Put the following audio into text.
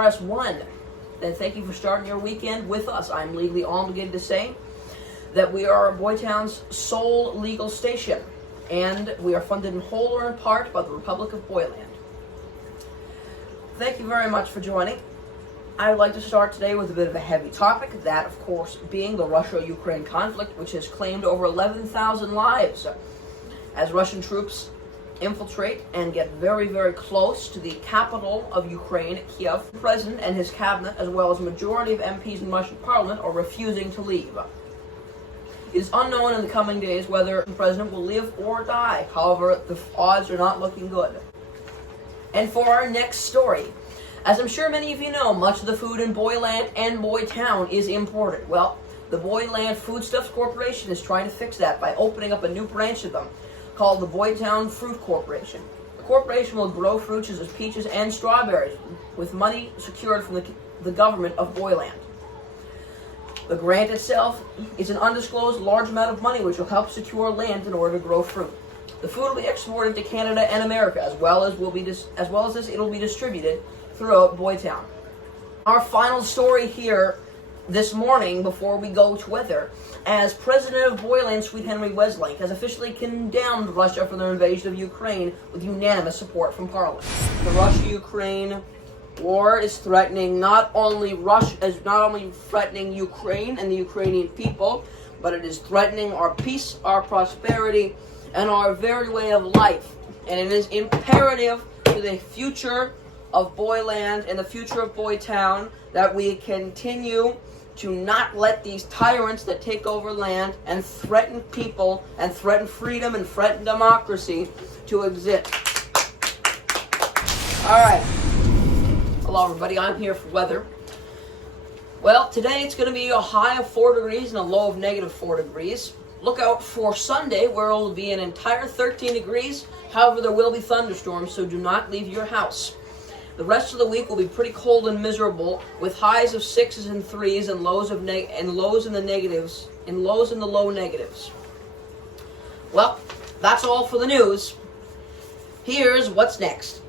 KRS-One, then thank you for starting your weekend with us. I'm legally obligated to say that we are Boytown's sole legal station, and we are funded in whole or in part by the Republic of Boyland. Thank you very much for joining. I would like to start today with a bit of a heavy topic, that of course being the Russia-Ukraine conflict, which has claimed over 11,000 lives as Russian troops infiltrate and get very, very close to the capital of Ukraine, Kiev. The president and his cabinet, as well as a majority of MPs in Russian parliament, are refusing to leave. It is unknown in the coming days whether the president will live or die. However, the odds are not looking good. And for our next story, as I'm sure many of you know, much of the food in Boyland and Boytown is imported. Well, the Boyland Foodstuffs Corporation is trying to fix that by opening up a new branch of them called the Boytown Fruit Corporation. The corporation will grow fruits such as peaches and strawberries with money secured from the government of Boyland. The grant itself is an undisclosed large amount of money which will help secure land in order to grow fruit. The food will be exported to Canada and America, as well as this, it will be distributed throughout Boytown. Our final story here this morning, before we go to weather, as President of Boyland, Sweet Henry Westlake, has officially condemned Russia for their invasion of Ukraine with unanimous support from Parliament. The Russia-Ukraine war is threatening not only threatening Ukraine and the Ukrainian people, but it is threatening our peace, our prosperity, and our very way of life. And it is imperative to the future of Boyland and the future of Boytown that we continue to not let these tyrants that take over land and threaten people and threaten freedom and threaten democracy to exist. Alright. Hello everybody, I'm here for weather. Well, today it's going to be a high of 4 degrees and a low of negative 4 degrees. Look out for Sunday, where it will be an entire 13 degrees. However, there will be thunderstorms, so do not leave your house. The rest of the week will be pretty cold and miserable, with highs of 6s and 3s and lows in the low negatives. Well, that's all for the news. Here's what's next.